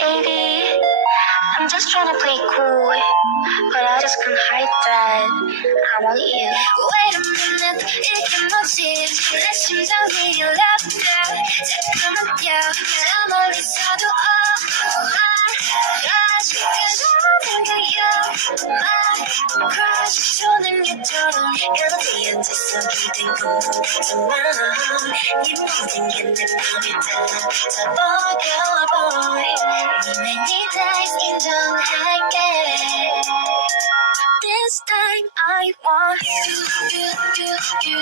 Baby, I'm just trying to play cool, but I just can't hide that I want you. Wait a minute, 이게 뭐지? 내 심장이 랍다. 잠깐만 껴, 저 멀리서도 oh my gosh, 그대라는 게 you're my crush. 조는 예처럼 멜로디 앉아서 기댄 꿈 같지만 네 모든 게 내 맘에 달라붙어 버려 boy. 네 다시 인정할게. This time I want you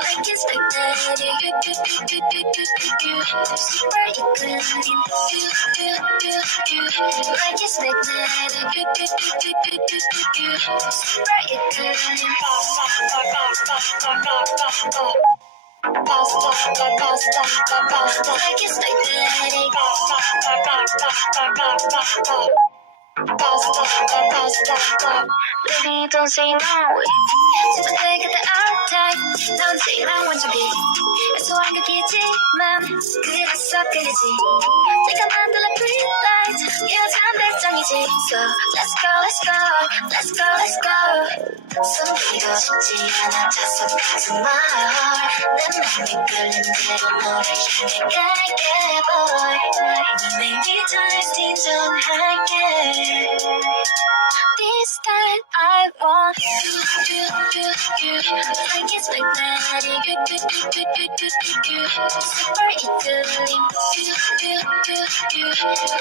like it's like that. You super 이끌림. You like it's like that. You super 이끌림. Like it's like that. Baby, don't say no. 제발 take it out time. 넌 제일 완전히 애소한 극이지만 그래서 끌리지. 내가 만들어 green light. 여자는 별장이지. So let's go, let's go, let's go, let's go. 숨기고 싶지 않아 자석하지 마. 내 맘이 끌린 대로 너를 향해 갈게 boy. 네 기타에서 인정할게. This time I want you like it's like that. You super 이끌림.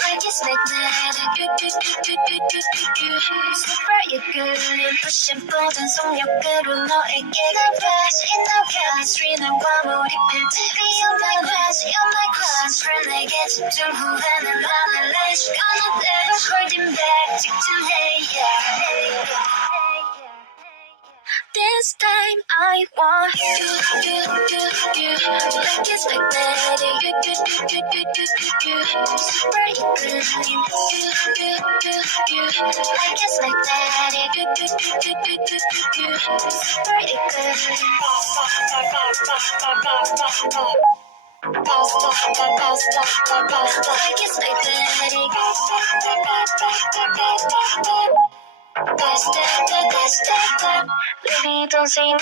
Like it's like that. Super 이끌림. Push and pull 전속력으로 너에게 가 rush in the chemistry. 나와 몰입해 You're my crush, you're my crush. 내게 집중 후에 내 맘을 let you go. No never holding back. 직진해 yeah. This time I want you like it's like that. Super 이끌림. Like it's like that. Super 이끌림. Like it's like that. Baby, don't say no.